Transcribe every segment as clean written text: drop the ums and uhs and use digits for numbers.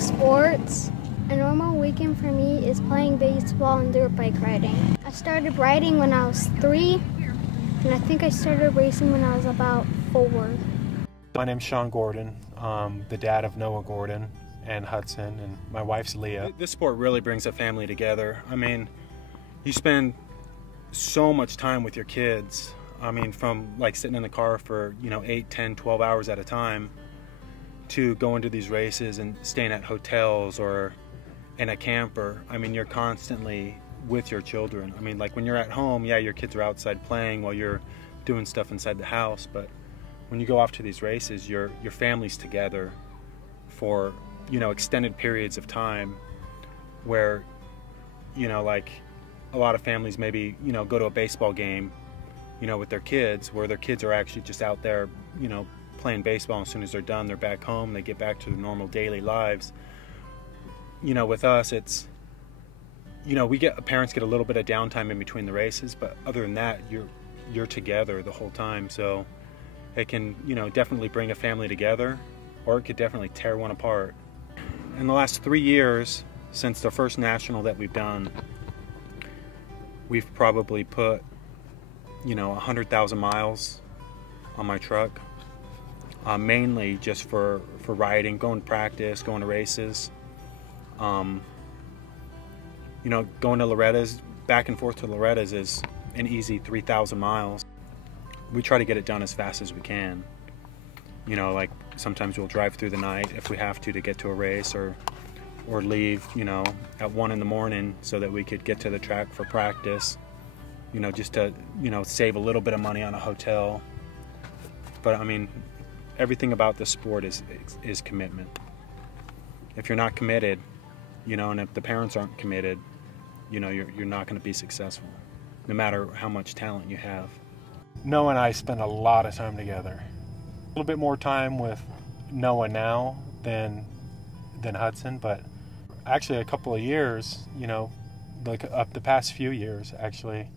sports. A normal weekend for me is playing baseball and dirt bike riding. I started riding when I was 3, and I think I started racing when I was about 4. My name's Sean Gordon. I'm the dad of Noah Gordon and Hudson, and my wife's Leah. This sport really brings a family together. I mean, you spend so much time with your kids. I mean, from like sitting in the car for 8, 10, 12 hours at a time to going to these races and staying at hotels or in a camper. I mean, you're constantly with your children. I mean, like when you're at home, yeah, your kids are outside playing while you're doing stuff inside the house, but when you go off to these races, your family's together for extended periods of time where like a lot of families maybe go to a baseball game with their kids, where their kids are actually just out there playing baseball. As soon as they're done, they're back home, they get back to their normal daily lives. With us, it's parents get a little bit of downtime in between the races, but other than that, you're together the whole time. So it can definitely bring a family together, or it could definitely tear one apart. In the last 3 years since the first national that we've done, we've probably put 100,000 miles on my truck, mainly just for riding, going to practice, going to races. Going to Loretta's, back and forth to Loretta's is an easy 3,000 miles. We try to get it done as fast as we can. Like sometimes we'll drive through the night if we have to get to a race, or leave, at 1 in the morning so that we could get to the track for practice, just to, save a little bit of money on a hotel. But I mean, everything about this sport is commitment. If you're not committed, and if the parents aren't committed, you're not going to be successful, no matter how much talent you have. Noah and I spend a lot of time together. A little bit more time with Noah now than Hudson, but actually a couple of years, like up the past few years, actually,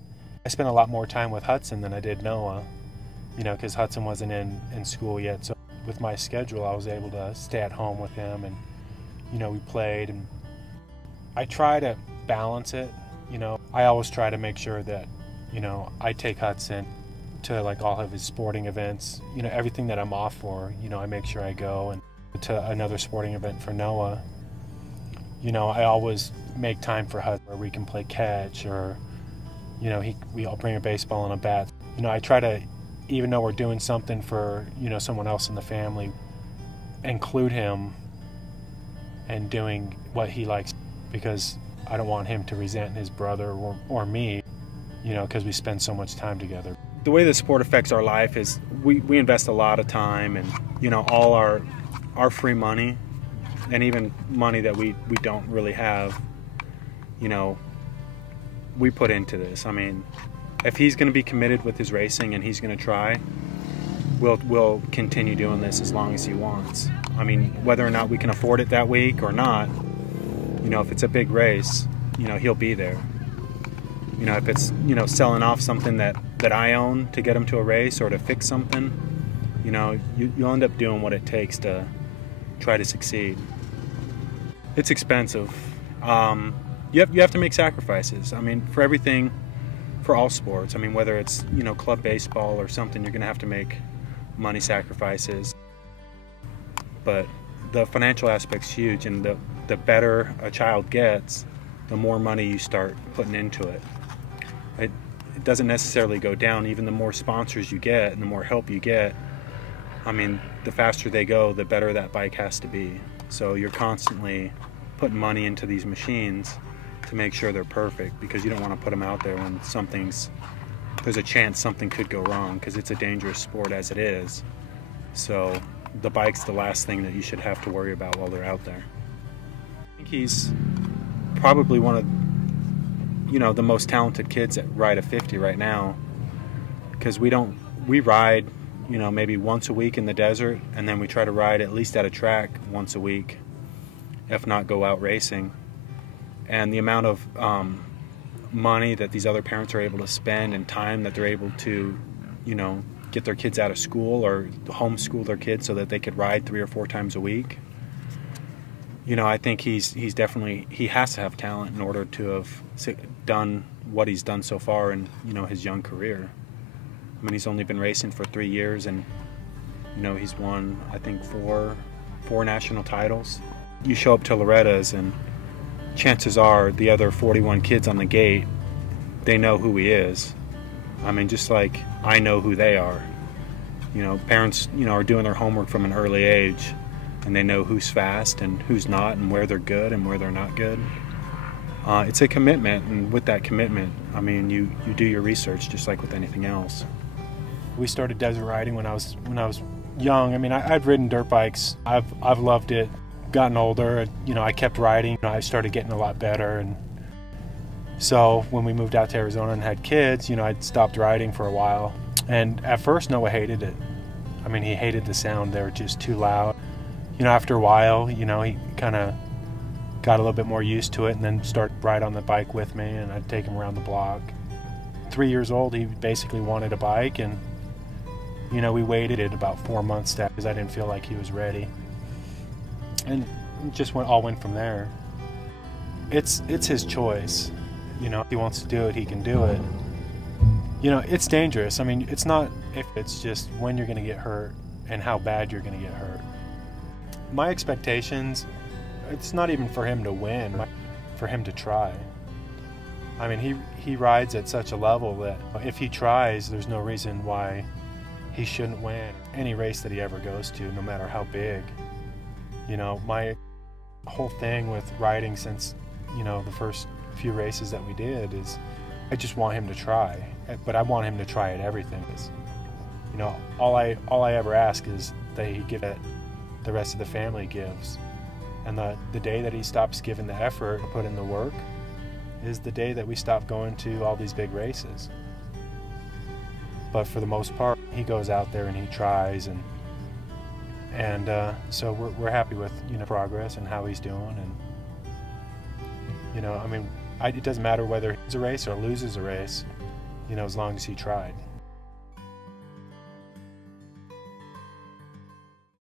I spent a lot more time with Hudson than I did Noah, because Hudson wasn't in school yet. So with my schedule, I was able to stay at home with him, and we played, and I try to balance it. I always try to make sure that I take Hudson to like all of his sporting events, everything that I'm off for, I make sure I go. And to another sporting event for Noah, I always make time for Hudson where we can play catch, or I'll bring a baseball and a bat. I try to, even though we're doing something for someone else in the family, include him and doing what he likes, because I don't want him to resent his brother or me, because we spend so much time together. The way the sport affects our life is we invest a lot of time, and all our free money, and even money that we don't really have, we put into this. I mean, if he's going to be committed with his racing and he's going to try, we'll continue doing this as long as he wants. I mean, whether or not we can afford it that week or not, if it's a big race, he'll be there. If it's, selling off something that I own to get him to a race, or to fix something, you'll end up doing what it takes to try to succeed. It's expensive. You have to make sacrifices. I mean, for everything, for all sports. I mean, whether it's, club baseball or something, you're going to have to make money sacrifices. But the financial aspect's huge, and the better a child gets, the more money you start putting into it. It doesn't necessarily go down. Even the more sponsors you get and the more help you get, I mean, the faster they go, the better that bike has to be. So you're constantly putting money into these machines to make sure they're perfect, because you don't want to put them out there when there's a chance something could go wrong, because it's a dangerous sport as it is. So the bike's the last thing that you should have to worry about while they're out there. I think he's probably one of the most talented kids that ride a 50 right now, because we ride maybe once a week in the desert, and then we try to ride at least at a track once a week, if not go out racing. And the amount of money that these other parents are able to spend, and time that they're able to get their kids out of school or homeschool their kids so that they could ride 3 or 4 times a week, You know, I think he's definitely, he has to have talent in order to have done what he's done so far in, you know, his young career. I mean, he's only been racing for 3 years, and you know, he's won, I think, four national titles. You show up to Loretta's, and chances are the other 41 kids on the gate, they know who he is. I mean, just like I know who they are. You know, parents, you know, are doing their homework from an early age, and they know who's fast and who's not, and where they're good and where they're not good. It's a commitment, and with that commitment, I mean, you do your research just like with anything else. We started desert riding when I was young. I mean, I've ridden dirt bikes. I've loved it. Gotten older, you know, I kept riding. I started getting a lot better, and so when we moved out to Arizona and had kids, you know, I'd stopped riding for a while. And at first, Noah hated it. I mean, he hated the sound. They were just too loud. You know, after a while, you know, he kind of got a little bit more used to it, and then started ride on the bike with me, and I'd take him around the block. 3 years old, he basically wanted a bike, and you know, we waited about 4 months because I didn't feel like he was ready, and it just all went from there. It's his choice. You know, if he wants to do it, he can do it. You know, it's dangerous. I mean, it's not if, it's just when you're going to get hurt and how bad you're going to get hurt. My expectations, it's not even for him to win, for him to try. I mean, he rides at such a level that if he tries, there's no reason why he shouldn't win any race that he ever goes to, no matter how big. You know, my whole thing with riding since, you know, the first few races that we did is I just want him to try, but I want him to try at everything. You know, all I ever ask is that he give it the rest of the family gives. And the day that he stops giving the effort and put in the work is the day that we stop going to all these big races. But for the most part, he goes out there and he tries, and so we're happy with, you know, progress and how he's doing. And you know, I mean, it doesn't matter whether he wins a race or loses a race, you know, as long as he tried.